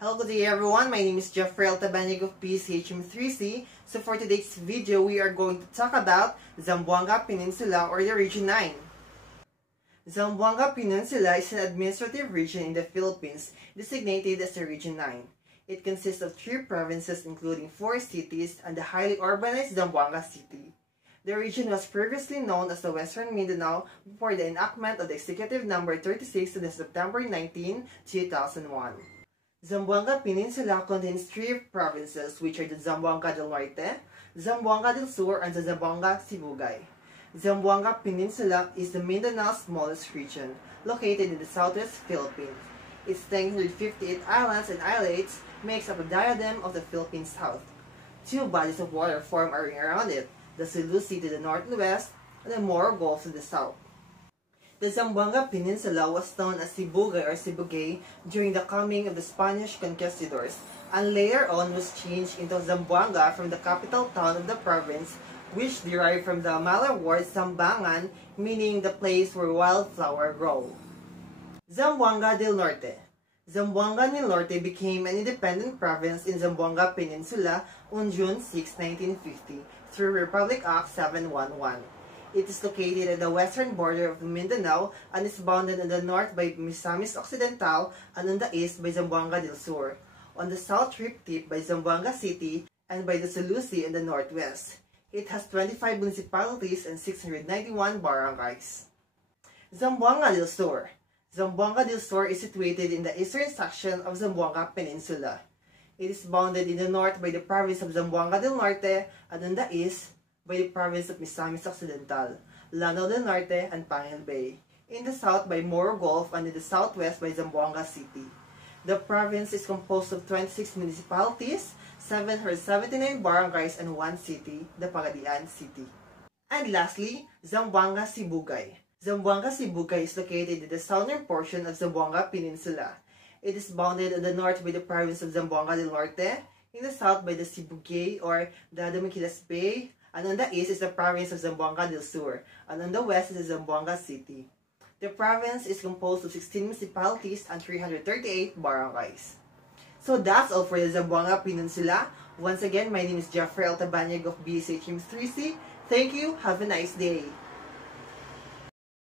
Hello, good day everyone. My name is Jeffrey Altabanyag of PCHM3C. So for today's video, we are going to talk about Zamboanga Peninsula or the Region 9. Zamboanga Peninsula is an administrative region in the Philippines designated as the Region 9. It consists of 3 provinces including 4 cities and the highly urbanized Zamboanga City. The region was previously known as the Western Mindanao before the enactment of the Executive Number 36 on September 19, 2001. Zamboanga Peninsula contains 3 provinces, which are the Zamboanga del Norte, Zamboanga del Sur, and the Zamboanga Sibugay. Zamboanga Peninsula is the Mindanao's smallest region, located in the southwest Philippines. Its 958 islands and islets makes up a diadem of the Philippine South. 2 bodies of water form a ring around it, the Sulu Sea to the northwest and the Moro Gulf to the south. The Zamboanga Peninsula was known as Sibugay or Sibugay during the coming of the Spanish conquistadors, and later on was changed into Zamboanga from the capital town of the province, which derived from the Mala word Zambangan, meaning the place where wildflower grow. Zamboanga del Norte. Zamboanga del Norte became an independent province in Zamboanga Peninsula on June 6, 1950 through Republic Act 711. It is located at the western border of Mindanao and is bounded on the north by Misamis Occidental and on the east by Zamboanga del Sur, on the south tip by Zamboanga City and by the Sulu Sea in the northwest. It has 25 municipalities and 691 barangays. Zamboanga del Sur. Zamboanga del Sur is situated in the eastern section of Zamboanga Peninsula. It is bounded in the north by the province of Zamboanga del Norte and in the east by the province of Misamis Occidental, Lanao del Norte, and Pangil Bay. In the south by Moro Gulf and in the southwest by Zamboanga City. The province is composed of 26 municipalities, 779 barangays, and 1 city, the Pagadian City. And lastly, Zamboanga Sibugay. Zamboanga Sibugay is located in the southern portion of Zamboanga Peninsula. It is bounded on the north by the province of Zamboanga del Norte, in the south by the Sibugay or the Damiquilas Bay, and on the east is the province of Zamboanga del Sur, and on the west is the Zamboanga City. The province is composed of 16 municipalities and 338 barangays. So that's all for the Zamboanga Peninsula. Once again, my name is Jeffrey Altabanyag of BSHM3C. Thank you. Have a nice day.